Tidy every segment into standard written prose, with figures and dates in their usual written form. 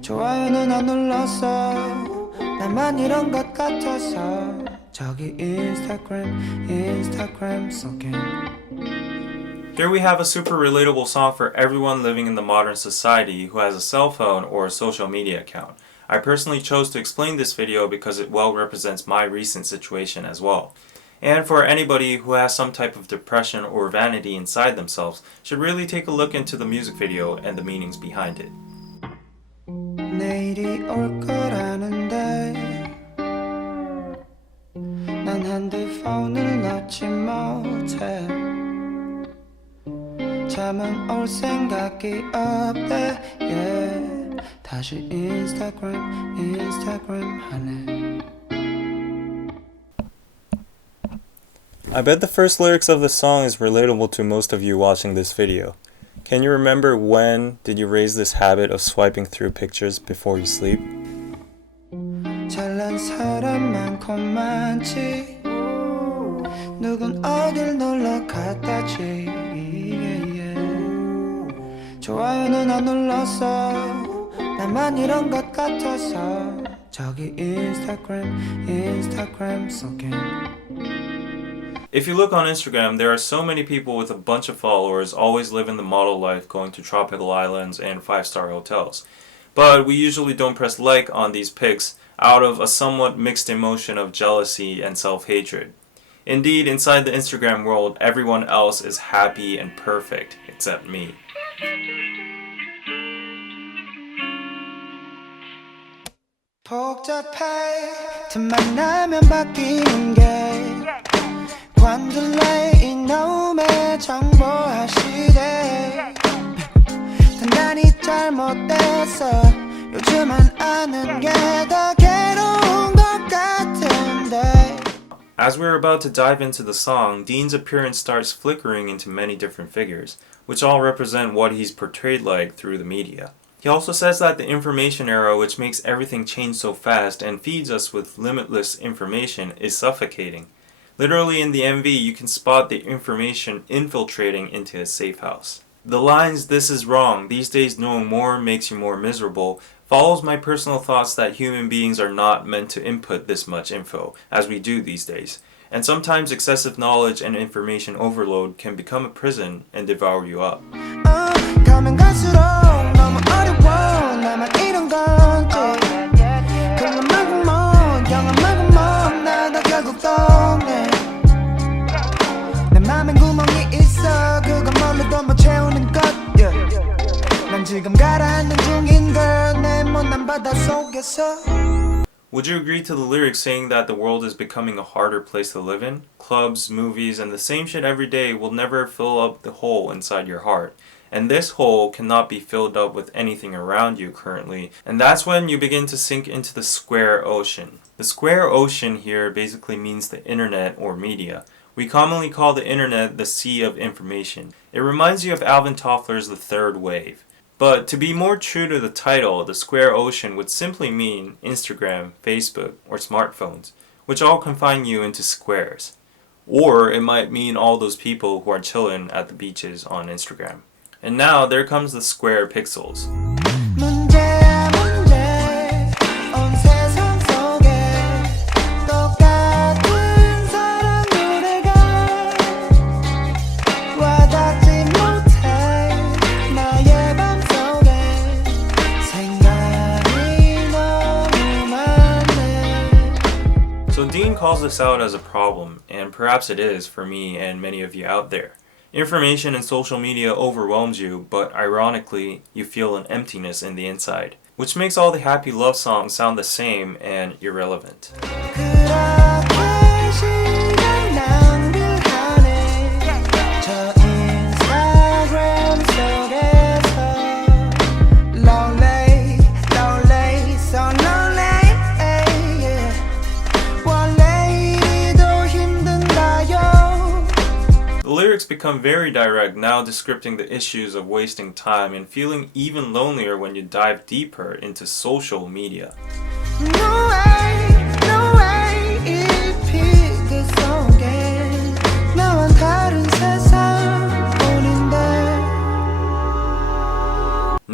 좋아요는 안 눌렀어 나만 이런 것 같아서 저기 인스타그램 속엔 Here we have a super relatable song for everyone living in the modern society who has a cell phone or a social media account. I personally chose to explain this video because it well represents my recent situation as well. And for anybody who has some type of depression or vanity inside themselves, should really take a look into the music video and the meanings behind it. 내일이 올 거라는데 난 핸드폰을 놓지 못해 잠은 올 생각이 없대 yeah. 다시 인스타그램 하네 I bet the first lyrics of the song is relatable to most of you watching this video. Can you remember when did you raise this habit of swiping through pictures before you sleep? 잘난 사람 많고 많지 누군 어딜 놀러 갔다지 좋아요는 안 눌렀어 나만 이런 것 같아서 저기 인스타그램 속엔 If you look on Instagram, there are so many people with a bunch of followers always living the model life, going to tropical islands and 5-star hotels. But we usually don't press like on these pics out of a somewhat mixed emotion of jealousy and self-hatred. Indeed, inside the Instagram world, everyone else is happy and perfect, except me. 복잡해 틈만 나면 바뀌는 게 관둘래 이놈의 정보화 시대 단단히 잘못됐어 요즘은 아는 게 더 괴로운 것 같은데 As we are about to dive into the song, Dean's appearance starts flickering into many different figures, which all represent what he's portrayed like through the media. He also says that the information era, which makes everything change so fast and feeds us with limitless information, is suffocating. Literally in the MV, you can spot the information infiltrating into his safe house. The lines, "This is wrong, these days knowing more makes you more miserable," follows my personal thoughts that human beings are not meant to input this much info, as we do these days. And sometimes excessive knowledge and information overload can become a prison and devour you up. 가면 갈수록 너무 어려워 나만 이런 건지 그런 말고 뭐 영화 말고 뭐 나도 결국 동네 내 맘엔 구멍이 있어 그건 뭘로도 못 채우는 것 난 지금 가라앉는 중인 걸 내 못난 바다 속에서 Would you agree to the lyrics saying that the world is becoming a harder place to live in? Clubs, movies, and the same shit every day will never fill up the hole inside your heart. And this hole cannot be filled up with anything around you currently, and that's when you begin to sink into the square ocean. The square ocean here basically means the internet or media. We commonly call the internet the sea of information. It reminds you of Alvin Toffler's The Third Wave. But to be more true to the title, the square ocean would simply mean Instagram, Facebook, or smartphones, which all confine you into squares. Or it might mean all those people who are chilling at the beaches on Instagram. And now there comes the square pixels. 문제야 문제 온 세상 속에 똑같은 사람들에게 와닿지 못해 나의 맘속에 생각이 너무 많네 So Dean calls this out as a problem, and perhaps it is for me and many of you out there. Information and social media overwhelms you, but ironically, you feel an emptiness in the inside, which makes all the happy love songs sound the same and irrelevant. 그렇게 시간 낭비하네 저 인스타그램 속에서 lonely so lonely 원래 이리도 힘든가요 The lyrics become very direct, now describing the issues of wasting time and feeling even lonelier when you dive deeper into social media. No way 이 피그 속에 나와 다른 세상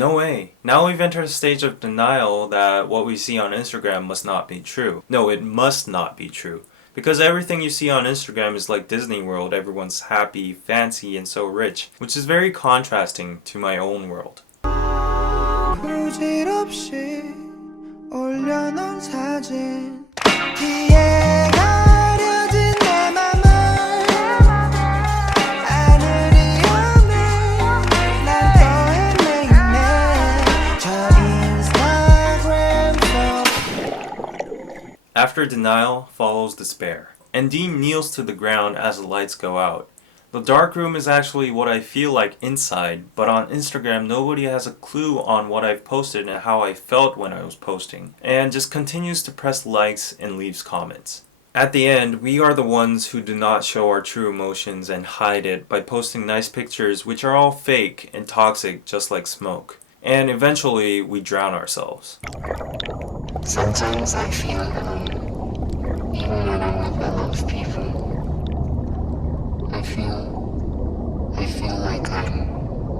No way. Now we've entered a stage of denial that what we see on Instagram must not be true. No, it must not be true. Because everything you see on Instagram is like Disney World, everyone's happy, fancy, and so rich, which is very contrasting to my own world. 부질없이 올려놓은 사진 뒤에 가려진 내 맘을 하늘이 오네 날 또 헤매네 저 인스타그램 속 After denial follows despair, and Dean kneels to the ground as the lights go out. The dark room is actually what I feel like inside, but on Instagram nobody has a clue on what I've posted and how I felt when I was posting, and just continues to press likes and leaves comments. At the end, we are the ones who do not show our true emotions and hide it by posting nice pictures which are all fake and toxic just like smoke. And eventually we drown ourselves. Sometimes I feel alone, even when I'm with a lot of people. I feel like I'm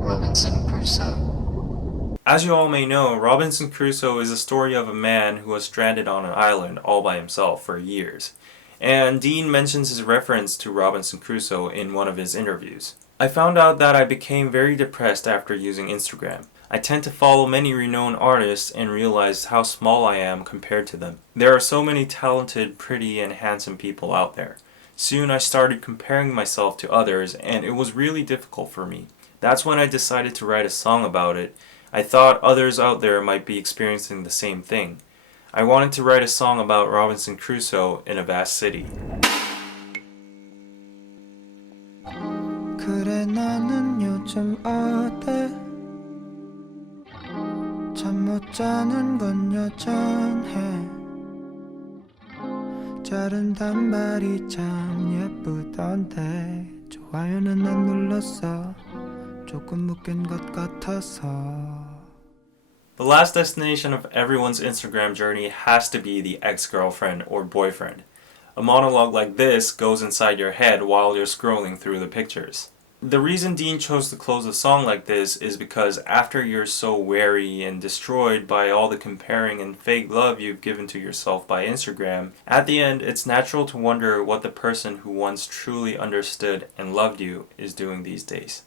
Robinson Crusoe. As you all may know, Robinson Crusoe is a story of a man who was stranded on an island all by himself for years. And Dean mentions his reference to Robinson Crusoe in one of his interviews. I found out that I became very depressed after using Instagram. I tend to follow many renowned artists and realized how small I am compared to them. There are so many talented, pretty, and handsome people out there. Soon I started comparing myself to others and it was really difficult for me. That's when I decided to write a song about it. I thought others out there might be experiencing the same thing. I wanted to write a song about Robinson Crusoe in a vast city. 그래 너는 요즘 어때 잠 못 자는 건 여전해 자른 단발이 참 예쁘던데 좋아요는 안 눌렀어 조금 묶인 것 같아서 The last destination of everyone's Instagram journey has to be the ex-girlfriend or boyfriend. A monologue like this goes inside your head while you're scrolling through the pictures. The reason Dean chose to close the song like this is because after you're so weary and destroyed by all the comparing and fake love you've given to yourself by Instagram, at the end it's natural to wonder what the person who once truly understood and loved you is doing these days.